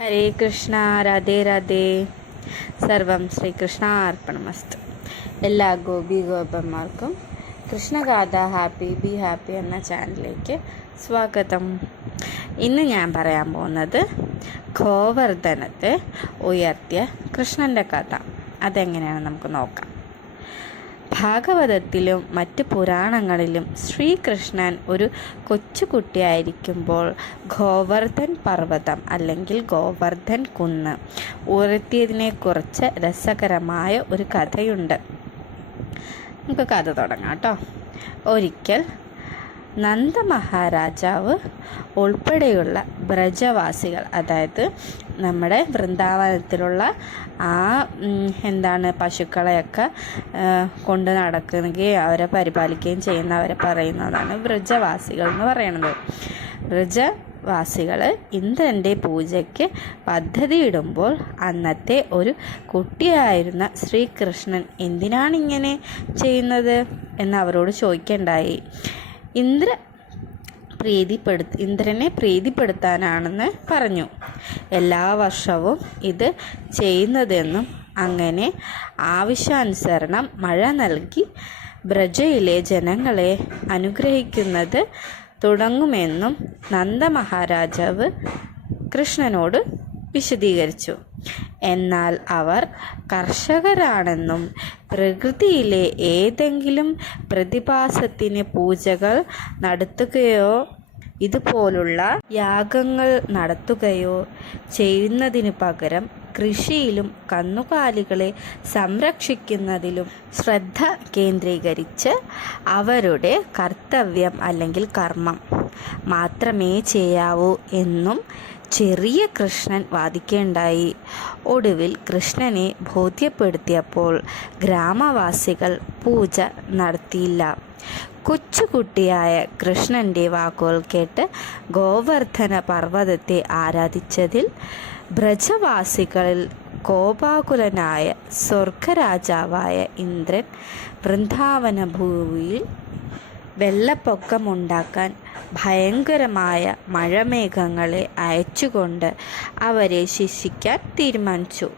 ഹരേ കൃഷ്ണ. രാധേ രാധേ. സർവം ശ്രീകൃഷ്ണ അർപ്പണമസ്തു. എല്ലാ ഗോപന്മാർക്കും Krishnagatha happy be happy എന്ന ചാനലിലേക്ക് സ്വാഗതം. ഇന്ന് ഞാൻ പറയാൻ പോകുന്നത് ഗോവർദ്ധനത്തെ ഉയർത്തിയ കൃഷ്ണൻ്റെ കഥ. അതെങ്ങനെയാണ് നമുക്ക് നോക്കാം. ഭാഗവതത്തിലും മറ്റ് പുരാണങ്ങളിലും ശ്രീകൃഷ്ണൻ ഒരു കൊച്ചുകുട്ടിയായിരിക്കുമ്പോൾ ഗോവർദ്ധൻ പർവ്വതം അല്ലെങ്കിൽ ഗോവർദ്ധൻ കുന്ന് ഉയർത്തിയതിനെക്കുറിച്ച് രസകരമായ ഒരു കഥയുണ്ട്. നമുക്ക് കഥ തുടങ്ങാം കേട്ടോ. ഒരിക്കൽ നന്ദമഹാരാജാവ് ഉൾപ്പെടെയുള്ള ബ്രജവാസികൾ, അതായത് നമ്മുടെ വൃന്ദാവനത്തിലുള്ള പശുക്കളെയൊക്കെ കൊണ്ട് നടക്കുകയും അവരെ പരിപാലിക്കുകയും ചെയ്യുന്നവരെ പറയുന്നതാണ് ബ്രജവാസികൾ എന്ന് പറയുന്നത്. ബ്രജവാസികൾ ഇന്ദ്രൻ്റെ പൂജയ്ക്ക് പദ്ധതിയിടുമ്പോൾ അന്നത്തെ ഒരു കുട്ടിയായിരുന്ന ശ്രീകൃഷ്ണൻ എന്തിനാണിങ്ങനെ ചെയ്യുന്നത് എന്ന് അവരോട് ചോദിക്കേണ്ടായി. ഇന്ദ്രനെ പ്രീതിപ്പെടുത്താനാണെന്ന് പറഞ്ഞു. എല്ലാ വർഷവും ഇത് ചെയ്യുന്നതെന്നും അങ്ങനെ ആവശ്യാനുസരണം മഴ നൽകി ബ്രജയിലെ ജനങ്ങളെ അനുഗ്രഹിക്കുന്നത് തുടങ്ങുമെന്നും നന്ദമഹാരാജാവ് കൃഷ്ണനോട് വിശദീകരിച്ചു. എന്നാൽ അവർ കർഷകരാണെന്നും പ്രകൃതിയിലെ ഏതെങ്കിലും പ്രതിഭാസത്തിന് പൂജകൾ നടത്തുകയോ ഇതുപോലുള്ള യാഗങ്ങൾ നടത്തുകയോ ചെയ്യുന്നതിനു പകരം കൃഷിയിലും കന്നുകാലികളെ സംരക്ഷിക്കുന്നതിലും ശ്രദ്ധ കേന്ദ്രീകരിച്ച് അവരുടെ കർത്തവ്യം അല്ലെങ്കിൽ കർമ്മം മാത്രമേ ചെയ്യാവൂ എന്നും ചെറിയ കൃഷ്ണൻ വാദിക്കേണ്ടായി. ഒടുവിൽ കൃഷ്ണനെ ബോധ്യപ്പെടുത്തിയപ്പോൾ ഗ്രാമവാസികൾ പൂജ നടത്തിയില്ല. കൊച്ചുകുട്ടിയായ കൃഷ്ണൻ്റെ വാക്കുകൾ കേട്ട് ഗോവർദ്ധന പർവ്വതത്തെ ആരാധിച്ചതിൽ ബ്രജവാസികളിൽ കോപാകുലനായ സ്വർഗരാജാവായ ഇന്ദ്രൻ വൃന്ദാവന ഭൂമിയിൽ വെള്ളപ്പൊക്കമുണ്ടാക്കാൻ ഭയങ്കരമായ മഴമേഘങ്ങളെ അയച്ചുകൊണ്ട് അവരെ ശിക്ഷിക്കാൻ തീരുമാനിച്ചു.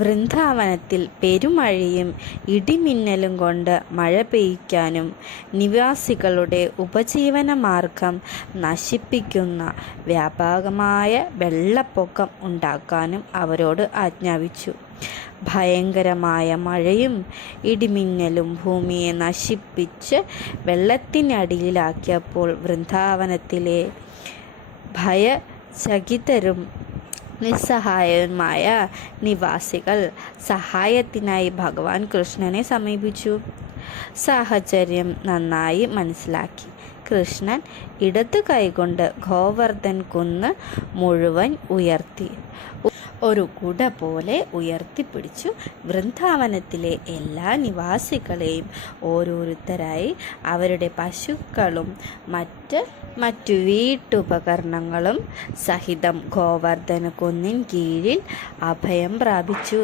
വൃന്ദാവനത്തിൽ പെരുമഴയും ഇടിമിന്നലും കൊണ്ട് മഴ പെയ്യ്ക്കാനും നിവാസികളുടെ ഉപജീവന മാർഗം നശിപ്പിക്കുന്ന വ്യാപകമായ വെള്ളപ്പൊക്കം ഉണ്ടാക്കാനും അവരോട് ആജ്ഞാപിച്ചു. ഭയങ്കരമായ മഴയും ഇടിമിന്നലും ഭൂമിയെ നശിപ്പിച്ച് വെള്ളത്തിനടിയിലാക്കിയപ്പോൾ വൃന്ദാവനത്തിലെ ഭയചകിതരും നിസ്സഹായരുമായ നിവാസികൾ സഹായത്തിനായി ഭഗവാൻ കൃഷ്ണനെ സമീപിച്ചു. സാഹചര്യം നന്നായി മനസ്സിലാക്കി കൃഷ്ണൻ ഇടതു കൈകൊണ്ട് ഗോവർദ്ധൻ കുന്ന് മുഴുവൻ ഉയർത്തി ഒരു കുട പോലെ ഉയർത്തിപ്പിടിച്ചു. വൃന്ദാവനത്തിലെ എല്ലാ നിവാസികളെയും ഓരോരുത്തരായി അവരുടെ പശുക്കളും മറ്റു വീട്ടുപകരണങ്ങളും സഹിതം ഗോവർദ്ധന കുന്നിൻ കീഴിൽ അഭയം പ്രാപിച്ചു.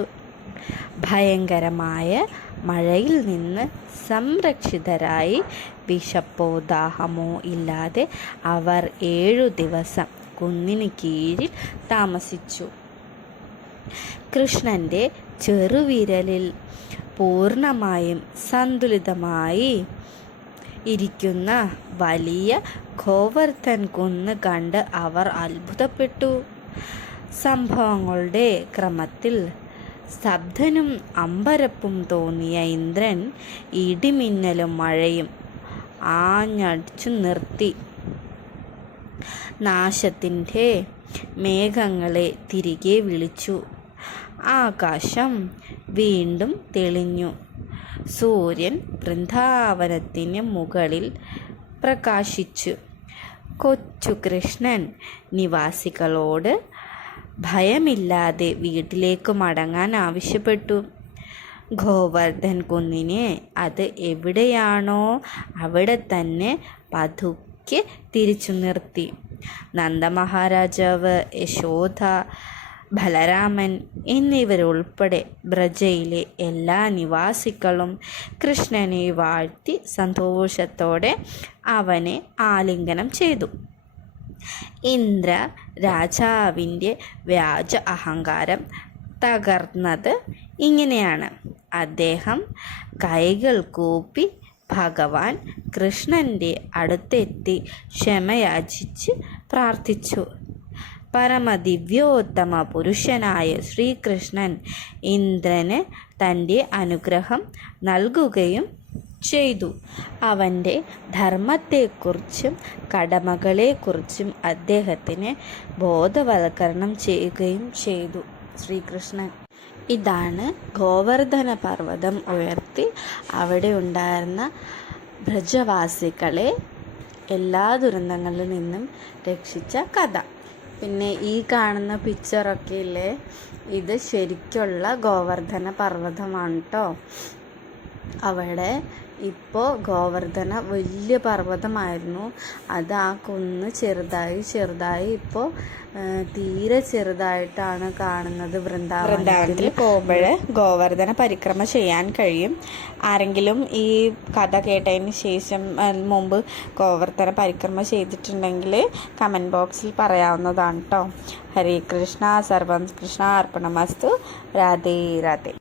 ഭയങ്കരമായ മഴയിൽ നിന്ന് സംരക്ഷിതരായി വിശപ്പോ ദാഹമോ ഇല്ലാതെ അവർ 7 ദിവസം കുന്നിന് കീഴിൽ താമസിച്ചു. കൃഷ്ണൻ്റെ ചെറുവിരലിൽ പൂർണ്ണമായും സന്തുലിതമായി ഇരിക്കുന്ന വലിയ ഗോവർദ്ധൻ കുന്ന് കണ്ട് അവർ അത്ഭുതപ്പെട്ടു. സംഭവങ്ങളുടെ ക്രമത്തിൽ സ്തബ്ധനും അമ്പരപ്പും തോന്നിയ ഇന്ദ്രൻ ഇടിമിന്നലും മഴയും ആഞ്ഞടിച്ചു നിർത്തി. നാശത്തിൻ്റെ മേഘങ്ങളെ തിരികെ വിളിച്ചു. ആകാശം വീണ്ടും തെളിഞ്ഞു. സൂര്യൻ വൃന്ദാവനത്തിന് മുകളിൽ പ്രകാശിച്ചു. കൊച്ചു കൃഷ്ണൻ നിവാസികളോട് ഭയമില്ലാതെ വീട്ടിലേക്ക് മടങ്ങാൻ ആവശ്യപ്പെട്ടു. ഗോവർദ്ധൻ കുന്നിനെ അത് എവിടെയാണോ അവിടെ തന്നെ പതുക്കെ തിരിച്ചു നിർത്തി. നന്ദമഹാരാജാവ്, യശോദ, ബലരാമൻ എന്നിവരുൾപ്പെടെ ബ്രജയിലെ എല്ലാ നിവാസികളും കൃഷ്ണനെ വാഴ്ത്തി സന്തോഷത്തോടെ അവനെ ആലിംഗനം ചെയ്തു. ഇന്ദ്ര രാജാവിൻ്റെ വ്യാജ അഹങ്കാരം തകർന്നത് ഇങ്ങനെയാണ്. അദ്ദേഹം കൈകൾ കൂപ്പി ഭഗവാൻ കൃഷ്ണൻ്റെ അടുത്തെത്തി ക്ഷമയാചിച്ച് പ്രാർത്ഥിച്ചു. പരമദിവ്യോത്തമ പുരുഷനായ ശ്രീകൃഷ്ണൻ ഇന്ദ്രന് തൻ്റെ അനുഗ്രഹം നൽകുകയും ചെയ്തു. അവൻ്റെ ധർമ്മത്തെക്കുറിച്ചും കടമകളെക്കുറിച്ചും അദ്ദേഹത്തിന് ബോധവൽക്കരണം ചെയ്യുകയും ചെയ്തു. ശ്രീകൃഷ്ണൻ ഇതാണ് ഗോവർദ്ധന പർവ്വതം ഉയർത്തി അവിടെ ഉണ്ടായിരുന്ന ബ്രജവാസികളെ എല്ലാ ദുരന്തങ്ങളിൽ നിന്നും രക്ഷിച്ച കഥ. പിന്നെ ഈ കാണുന്ന പിക്ചറൊക്കെ ഇല്ലേ, ഇത് ശരിക്കുള്ള ഗോവർദ്ധന പർവ്വതമാണ് കേട്ടോ. അവിടെ ഇപ്പോൾ ഗോവർദ്ധന വലിയ പർവ്വതമായിരുന്നു, അത് ആ കുന്ന് ചെറുതായി ഇപ്പോൾ തീരെ ചെറുതായിട്ടാണ് കാണുന്നത്. വൃന്ദാവനത്തിൽ പോകുമ്പോൾ ഗോവർദ്ധന പരിക്രമ ചെയ്യാൻ കഴിയും. ആരെങ്കിലും ഈ കഥ കേട്ടതിന് ശേഷം മുമ്പ് ഗോവർദ്ധന പരിക്രമ ചെയ്തിട്ടുണ്ടെങ്കിൽ കമൻറ്റ് ബോക്സിൽ പറയാവുന്നതാണ് കേട്ടോ. ഹരേ കൃഷ്ണ, സർവം കൃഷ്ണ അർപ്പണമസ്തു. രാധേ രാധേ.